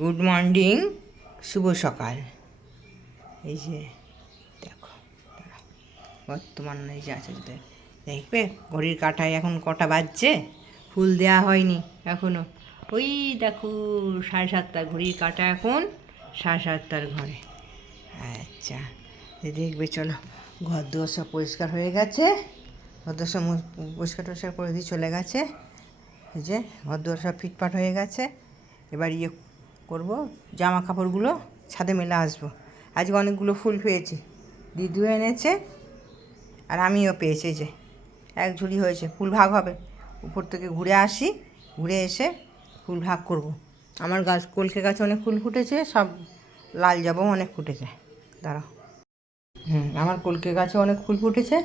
Good morning, শুভ সকাল। এই যে দেখো, বর্তমান এই যে আছে দেখবে ঘড়ির কাঁটায় এখন কটা বাজছে, ফুল দেওয়া হয়নি এখনও। ওই দেখো 7:30 ঘড়ির কাঁটা এখন 7:30 ঘরে। আচ্ছা দেখবে, চলো ঘর দুয়ার সব পরিষ্কার হয়ে গেছে, ঘর দুয়ার সব পরিষ্কার টরিষ্কার করে দিয়ে চলে গেছে। এই যে ঘর দুয়ার সব ফিটফাট হয়ে গেছে। এবার করবো, জামা কাপড়গুলো ছাদে মেলে আসবো। আজকে অনেকগুলো ফুল পেয়েছি, দিদিও এনেছে আর আমিও পেয়েছি। যে এক ঝুড়ি হয়েছে, ফুল ভাগ হবে। উপর থেকে ঘুরে আসি, ঘুরে এসে ফুল ভাগ করব। আমার গাছ, কলকে গাছে অনেক ফুল ফুটেছে, সব লাল জবাও অনেক ফুটেছে। দাঁড়াও, আমার কলকে গাছে অনেক ফুল ফুটেছে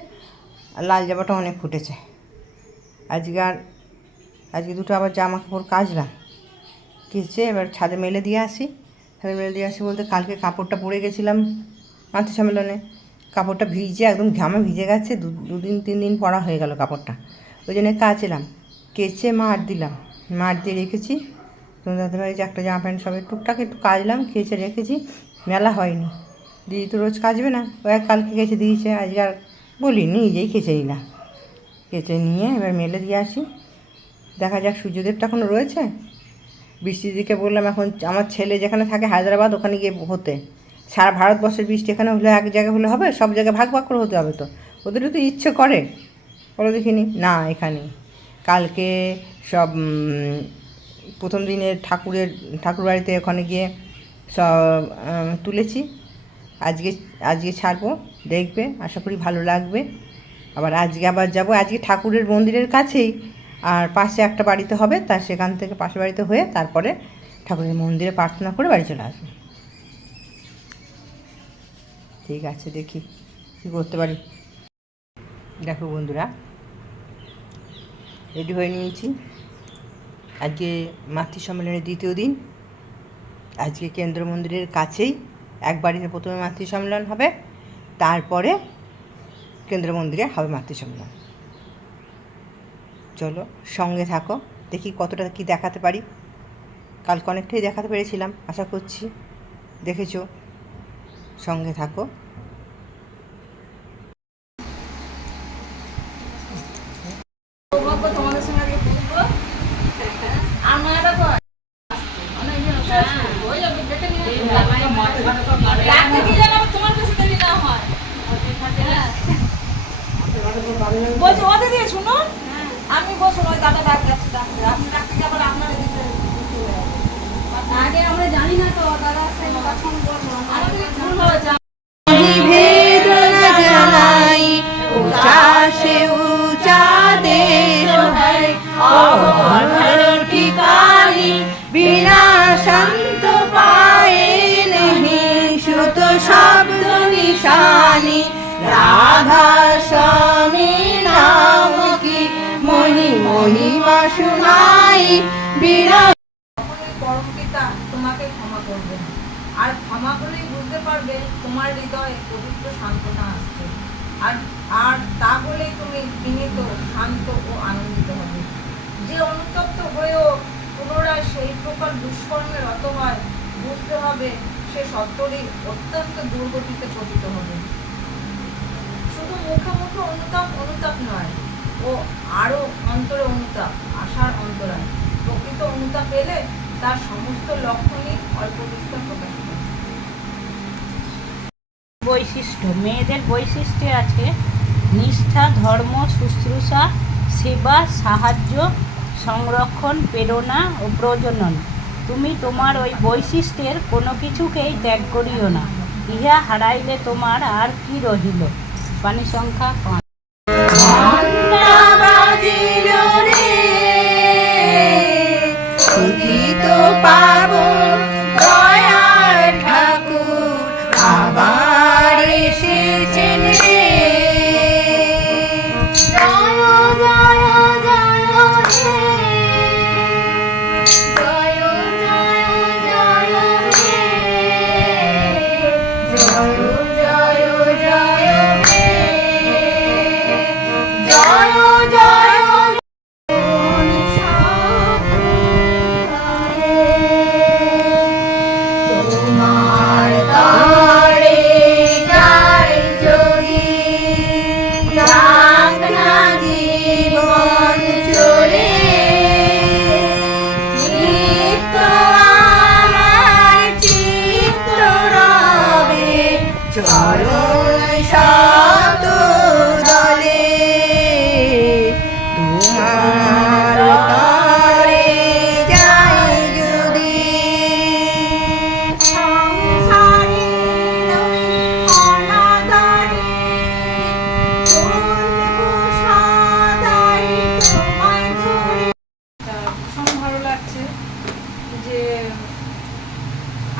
আর লাল জবাটা অনেক ফুটেছে। আজকে দুটো আবার জামা কাপড় কাচলাম, কেচে এবার ছাদে মেলে দিয়ে আসি। ছাদে মেলে দিয়ে আসি বলতে, কালকে কাপড়টা পরে গেছিলাম মাতৃ সম্মেলনে, কাপড়টা ভিজে একদম ঘামে ভিজে গেছে। 2-3 দিন পরা হয়ে গেল কাপড়টা। ওই জন্য কাচলাম, কেচে মার দিলাম, মার দিয়ে রেখেছি। দাদা ভাই যে একটা জামা প্যান্ট সব টুকটাক একটু কাচলাম, কেচে রেখেছি, মেলা হয়নি। দিদি তো রোজ কাচবে না, ও কালকে কেচে দিয়েছে, আজকে আর বলিনি, নিজেই কেচে নিলাম। কেচে নিয়ে এবার মেলে দিয়ে আসি। দেখা যাক, সূর্যদেবটা এখনও রয়েছে। বৃষ্টিদিকে বললাম, এখন আমার ছেলে যেখানে থাকে হায়দ্রাবাদ, ওখানে গিয়ে হতে, সারা ভারতবর্ষের বৃষ্টি এখানে হলে এক জায়গায় হলে হবে? সব জায়গায় ভাগ ভাগ করে হতে হবে তো, ওদেরও তো ইচ্ছে করে। বলো দেখিনি না, এখানে কালকে সব প্রথম দিনে ঠাকুর বাড়িতে ওখানে গিয়ে সব তুলেছি। আজকে ছাড়বো, দেখবে, আশা করি ভালো লাগবে। আবার আবার যাব, আজকে ঠাকুরের মন্দিরের কাছেই, আর পাশে একটা বাড়িতে হবে, তার সেখান থেকে পাশের বাড়িতে হয়ে তারপরে ঠাকুরের মন্দিরে প্রার্থনা করে বাড়ি চলে আসবো। ঠিক আছে, দেখি কী করতে পারি। দেখো বন্ধুরা, রেডি হয়ে নিয়েছি। আজকে মাতৃ সম্মেলনের দ্বিতীয় দিন। আজকে কেন্দ্র মন্দিরের কাছেই এক বাড়িতে প্রথমে মাতৃ সম্মেলন হবে, তারপরে কেন্দ্র মন্দিরে হবে মাতৃ সম্মেলন। চলো সঙ্গে থাকো, দেখি কতটা কি দেখাতে পারি। কালকে অনেকটাই দেখাতে পেরেছিলাম, আশা করছি দেখেছো। সঙ্গে থাকো। বলছি ওদের দিয়ে শুনুন, আমি বসুন, ওই দাদা ডাক যাচ্ছে, আপনি ডাকতে যাবেন, আপনার আগে আমরা জানি না তো দাদা, আমাদের ভুল হয়েছে। বিনা শান্ত পায়ে নেহি সুত শব্দ নিশানি, রাধা স্বামী নাম কি মহিমা শুনাই। পরম পিতা তোমাকে ক্ষমা করবেন, আর ক্ষমা করলেই বুঝতে পারবে তোমার হৃদয়ে পবিত্র সান্ত্বনা আসছে, আর তা বলেই তুমি বিনীত, শান্ত ও আনন্দিত হবে। যে অনুতপ্ত হয়েও পুনরায় সেই প্রকার দুষ্কর্মে রত হয়, বুঝতে হবে সে সত্তরই অত্যন্ত দুর্গতিতে পতিত হবে। শুধু মুখে মুখে অনুতাপ নয়, ও আরো অন্তরে অনুতাপ, আশার অন্তরায়। প্রকৃত অনুতাপ পেলে তার সমস্ত লক্ষণই অল্প বিস্তর প্রকাশ পায়। বৈশিষ্ট্য, মেয়েদের বৈশিষ্ট্যে আছে নিষ্ঠা, ধর্ম, শুশ্রূষা, সেবা, সাহায্য, সংরক্ষণ, প্রেরণা ও প্রজনন। তুমি তোমার ওই বৈশিষ্ট্যের কোনো কিছুকেই ত্যাগ করিও না, ইহা হারাইলে তোমার আর কি রহিল। বাণী সংখ্যা 5।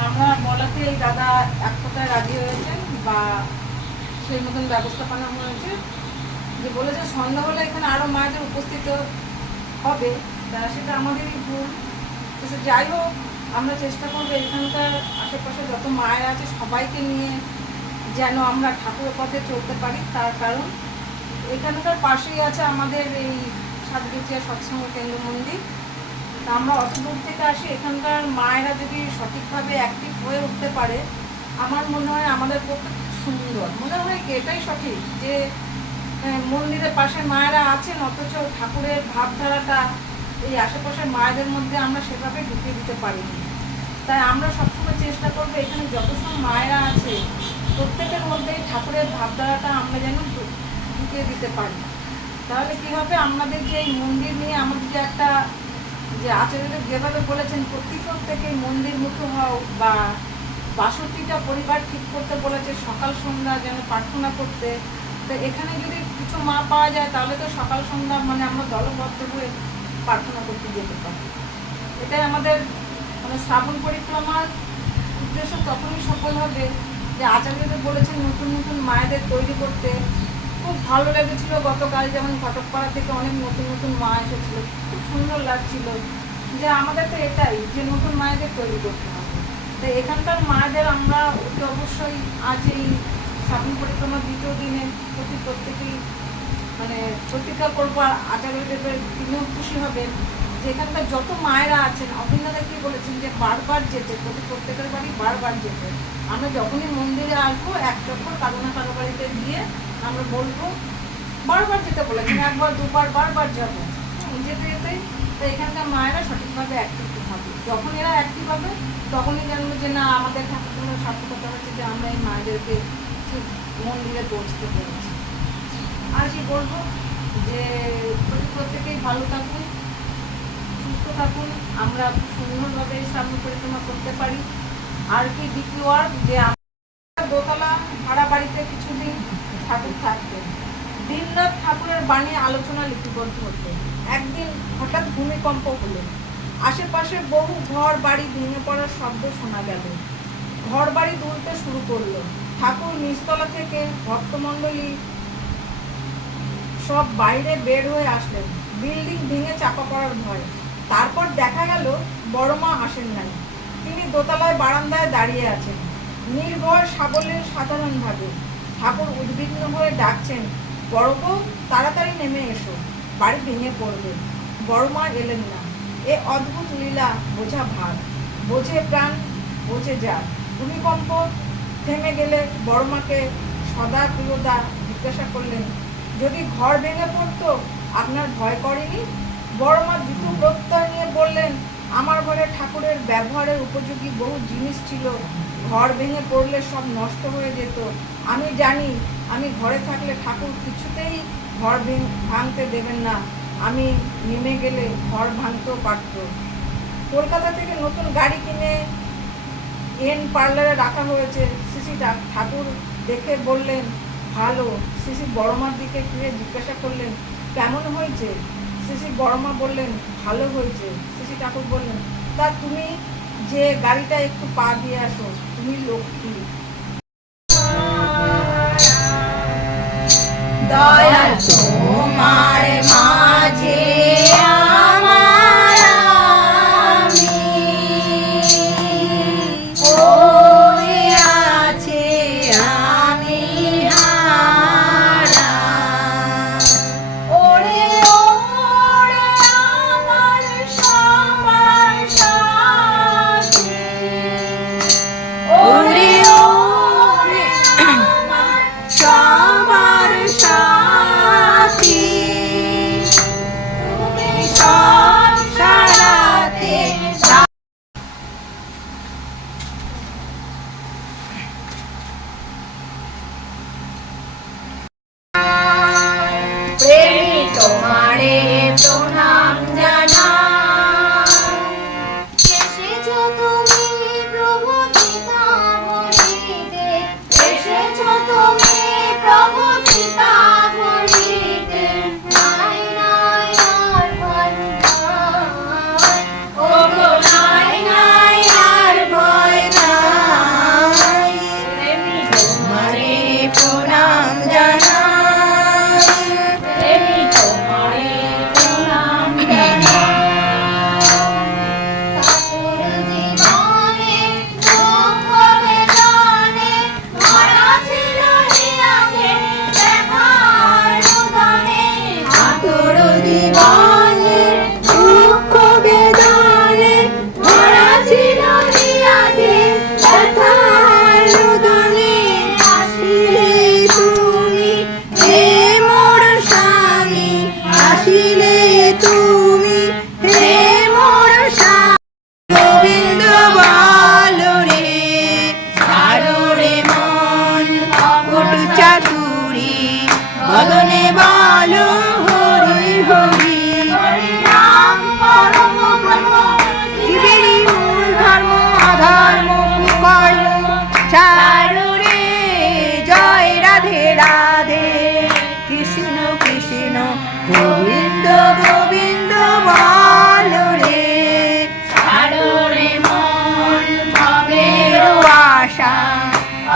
আমরা বলাতে এই দাদা এক কথায় রাজি হয়েছেন বা সেই মতন ব্যবস্থাপনা হয়েছে, যে বলেছে সন্ধ্যা হলে এখানে আরও মায়েদের উপস্থিত হবে, তা সেটা আমাদেরই ভুল। তো সে যাই হোক, আমরা চেষ্টা করবো এখানকার আশেপাশে যত মায়েরা আছে সবাইকে নিয়ে যেন আমরা ঠাকুরের পথে চলতে পারি। তার কারণ এখানকার পাশেই আছে আমাদের এই সাতগেছিয়া সৎসঙ্গ কেন্দ্র মন্দির। তা আমরা অত দূর থেকে আসি, এখানকার মায়েরা যদি সঠিকভাবে অ্যাক্টিভ হয়ে উঠতে পারে, আমার মনে হয় আমাদের পক্ষে খুব সুন্দর মনে হয় কি এটাই সঠিক, যে মন্দিরের পাশে মায়েরা আছেন অথচ ঠাকুরের ভাবধারাটা এই আশেপাশের মায়েদের মধ্যে আমরা সেভাবে ঢুকিয়ে দিতে পারিনি। তাই আমরা সবসময় চেষ্টা করবো এখানে যত সব মায়েরা আছে প্রত্যেকের মধ্যেই ঠাকুরের ভাবধারাটা আমরা যেন ঢুকিয়ে দিতে পারি। তাহলে কী হবে, আমাদের যে এই মন্দির নিয়ে আমাদের যে একটা যে আচার্যদেব যেভাবে বলেছেন প্রত্যেকেই মন্দিরমুখী হও, বা ৬২টা পরিবার ঠিক করতে বলেছে সকাল সন্ধ্যা যেন প্রার্থনা করতে। তো এখানে যদি কিছু মা পাওয়া যায় তাহলে তো সকাল সন্ধ্যা মানে আমরা দলবদ্ধ হয়ে প্রার্থনা করতে যেতে পারি। এটাই আমাদের মানে শ্রাবণ পরিক্রমার উদ্দেশ্য তখনই সফল হবে যে আচার্যদেব বলেছেন নতুন নতুন মায়েদের তৈরি করতে। খুব ভালো লেগেছিল গতকাল যেমন কটকপাড়া থেকে অনেক নতুন নতুন মা এসেছিলো, খুব সুন্দর লাগছিল যে আমাদের তো এটাই যে নতুন মায়েদের তৈরি করতে হবে। তো এখানকার মায়েদের আমরা অতি অবশ্যই আজ এই শ্রাবণ পরিক্রমার দ্বিতীয় দিনে প্রত্যেকেই মানে প্রতিজ্ঞা করবো, আর আচার্যদেবের তিনিও খুশি হবেন যে এখানকার যত মায়েরা আছেন অভিনেতা কি বলেছেন যে বারবার যেতে, প্রত্যেকের বাড়ি বারবার যেতে। আমরা যখনই মন্দিরে আসবো এক চক্কর কারো না কারো বাড়িতে গিয়ে আমরা বলবো, বারবার যেতে বলেছেন, একবার দুবার বারবার যাবো যেতে যেতেই। তো এখানকার মায়েরা সঠিকভাবে অ্যাক্টিভ হবে, যখন এরা অ্যাক্টিভ হবে তখনই জানবো যে না আমাদের ঠাকুরের সার্থকতা হচ্ছে যে আমরা এই মায়েদেরকে ঠিক মন্দিরে পৌঁছতে পেরেছি। আর কি বলবো, যে প্রত্যেকেই ভালো থাকুন, সুস্থ থাকুন, আমরা সুন্দরভাবে শ্রাবণ পরিক্রমা করতে পারি। আর কি দ্বিতীয় যে আমরা দোতলা ভাড়া বাড়িতে কিছুদিন ঠাকুর থাকতেন, দিনরাত ঠাকুরের বাণী আলোচনা লিপিবদ্ধ হতো। একদিন হঠাৎ ভূমিকম্প হলো, আশেপাশে বহু ঘর বাড়ি ভেঙে পড়ার শব্দ শোনা গেল, ঘর বাড়ি দুলতে শুরু করলো। ঠাকুর নিচতলা থেকে ভক্তমণ্ডলী সব বাইরে বের হয়ে আসলেন, বিল্ডিং ভেঙে চাপা পড়ার ভয়। তারপর দেখা গেল বড় মা আসেন নাই, তিনি দোতলায় বারান্দায় দাঁড়িয়ে আছেন নির্ভয় সাবলীল সাধারণভাবে। ঠাকুর উদ্বিগ্ন হয়ে ডাকছেন, বড় বউ তাড়াতাড়ি নেমে এসো, বাড়ি ভেঙে পড়বে। বড় মা এলেন না। এ অদ্ভুত লীলা বোঝা ভার, বোঝে প্রাণ বোঝে যার। ভূমিকম্প থেমে গেলে বড় মাকে সদা প্রিয়দা জিজ্ঞাসা করলেন, যদি ঘর ভেঙে পড়তো আপনার ভয় করেনি? বড় মা দ্রুত প্রত্যয় নিয়ে বললেন, আমার ঘরে ঠাকুরের ব্যবহারের উপযোগী বহু জিনিস ছিল, ঘর ভেঙে পড়লে সব নষ্ট হয়ে যেত। আমি জানি আমি ঘরে থাকলে ঠাকুর কিছুতেই ঘর ভাঙতে দেবেন না, আমি নেমে গেলে ঘর ভাঙতেও পারত। কলকাতা থেকে নতুন গাড়ি কিনে এন পার্লারে রাখা হয়েছে। সিসি ঠাকুর দেখে বললেন, ভালো। সিসি বড়মার দিকে ফিরে জিজ্ঞাসা করলেন, কেমন হয়েছে? সিসি বড়মা বললেন, ভালো হয়েছে। সিসি ঠাকুর বললেন, তা তুমি যে গাড়িটা একটু পা দিয়ে আসো, তুমি লক্ষ্মী। দয়াল তোমার মাঝে আমার আমি পড়ে আছি আমি হারা। ওরে ওরে আমার সবার সাথী, ওরে ওরে আমার সবার সাথী।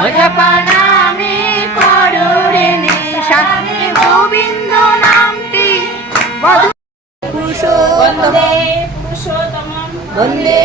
অজপা নামে করো রে নেশা, গোবিন্দ নামটি বধূ বন্দে পুরুষোত্তমম বন্দে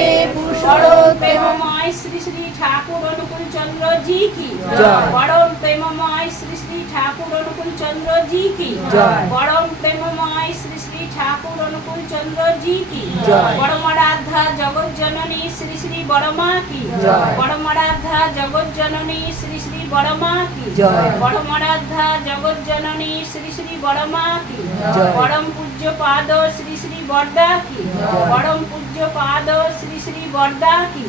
পরম প্রেমময় শ্রী শ্রী ঠাকুর অনুকূল চন্দ্র জি কি জয়। পরম প্রেমময় শ্রী শ্রী ঠাকুর অনুকূল চন্দ্র জি কি জয়। পরম প্রেমময় শ্রী শ্রী ঠাকুর অনুকূল চন্দ্র জি কি জয়। পরমারাধ্যা জগৎ জননী শ্রী শ্রী বড়মা কি জয়। পরমারাধ্যা জগৎ জননী শ্রী শ্রী বড়মা কি জয়। পরমারাধ্যা জগৎ জননী শ্রী শ্রী বড়মা কি জয়। পরম পূজ্য পাদ শ্রী শ্রী বরদা কি পরম পূজ্য পাদ শ্রী শ্রী বরদা কি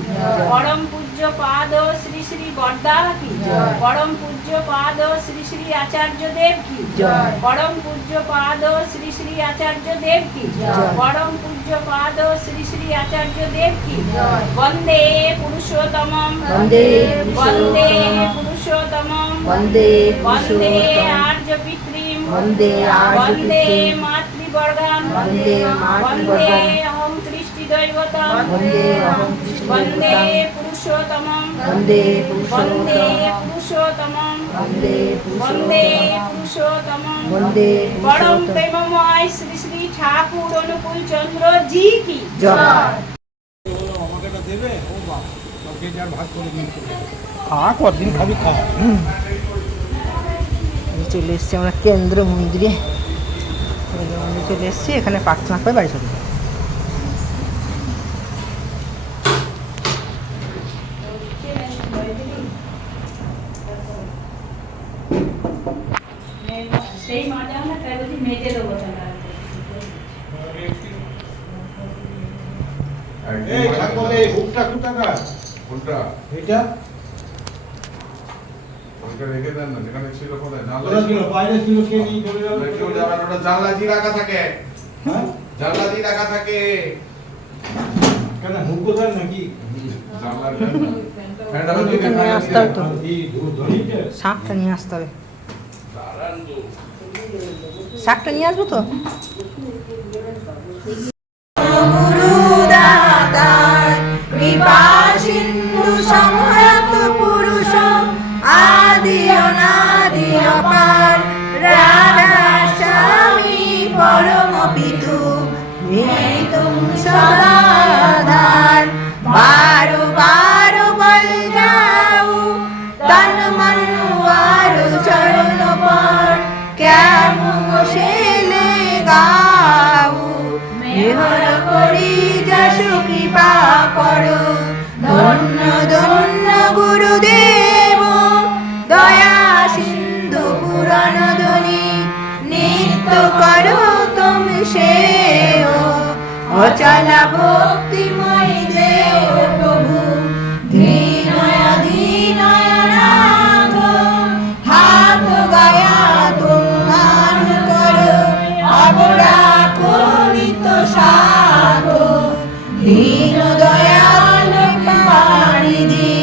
পরম পূজ্য পাদ শ্রী শ্রী বরদা কি পরম পূজ্য পাদ শ্রী শ্রী আচার্য দেব কি জয়। পরম পূজ্য পাদ শ্রী শ্রী আচার্য দেব কি পরম পূজ্য পাদ শ্রী শ্রী আচার্য দেব কি বন্দে পুরুষোত্তমম বন্দে বন্দে পুরুষোত্তমম পুরুষোত্তমম বন্দে বন্দে পুরুষোত্তমম আর্য পিতৃম বন্দে আর্য বন্দে পিতৃম মাতৃবর্গান বন্দে বন্দে মাতৃবর্গান অহং কৃষ্টি দৈবতম বন্দে অহং কৃষ্ণ বন্দে দেবতাম পুরুষোত্তমম বন্দে বন্দে পুরুষোত্তমম পুরুষোত্তমম বন্দে বন্দে পুরুষোত্তমম পুরুষোত্তমম বন্দে পরম পুরুষোত্তমম প্রেমময় শ্রী শ্রী ঠাকুর অনুকূল চন্দ্র জি কি জয়। কদিন খাবি খা। চলে এসছি আমরা কেন্দ্র মন্দিরে, চলে এসছি এখানে প্রার্থনা করে বাড়ি চলে যাবো। সেই মজা না তাই বলছি মেজে দেবো তাহলে এই ঠাকুর এই হুকটা কোথাকার? কোনটা? এটা ওইটা রেখে দেন না, যেখানে ছিল কোথায়? ওরা ছিল বাইরে ছিল, কে নিয়ে চলে গেল? কেউ যাবে না, ওটা জানলা দিয়ে রাখা থাকে। হ্যাঁ? জানলা দিয়ে রাখা থাকে। কেন হুক কোথায় নাকি? জানলার ফ্যানটা তো দিকে নিয়ে ফ্যান আসতে হবে তো। এই ধরিতে? শাকটা নিয়ে আসতে হবে, দাঁড়ান তো। শাকটা নিয়ে আসবো তো। কৃপা সিন্ধু সম্রাট পুরুষ আদি অনাদি অপার রাধা স্বামী পরম পিতু হেতুম সদাধার বারো বারো বল যাও তন মন আরো চরণ পর কেমন শেলে গাও মেহর করি যশু কৃপা করো ধন্য ধন্য গুরুদেব দয়া সিন্ধু পুরাণ ধ্বনি নিত্য করো তুমি সেও অচলা ভক্তিময় দেব প্রভু ধীনয় ধীনয় নাথ হাত গায়া তুমান করো অবরা করিত সাধ দীন দয়াল পারিধি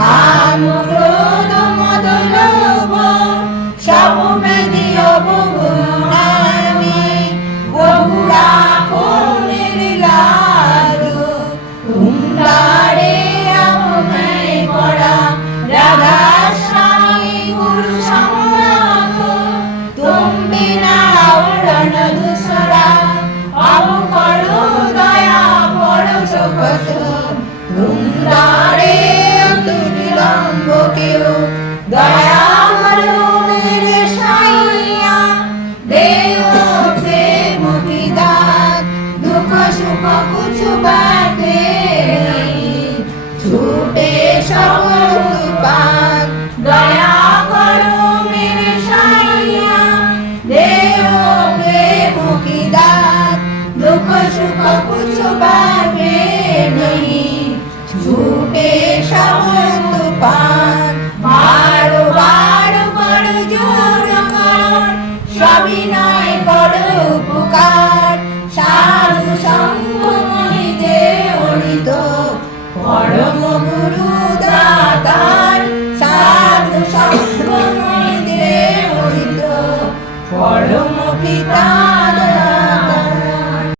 কাম ক্রোধ মদ লোভ সব ব্যাধি অবগুণামি বহুরা কোমের লাজ তুমরারে আপনায় পড়া রাধা স্বামী গুরু সম্রাট তুমি না আওরণ দুসরা আবু করো দয়া পড়ো শপথ তুমরারে অত বিলম্ব কেউ দয়া করো মেরে সাইয়া দেও প্রেম কি দাত দুঃখ সুখ কুছ বাতে ছুটে সকল তুফান দয়া করো মেরে সাইয়া দেও প্রেম কি দাত দুঃখ সুখ কুছ বাতে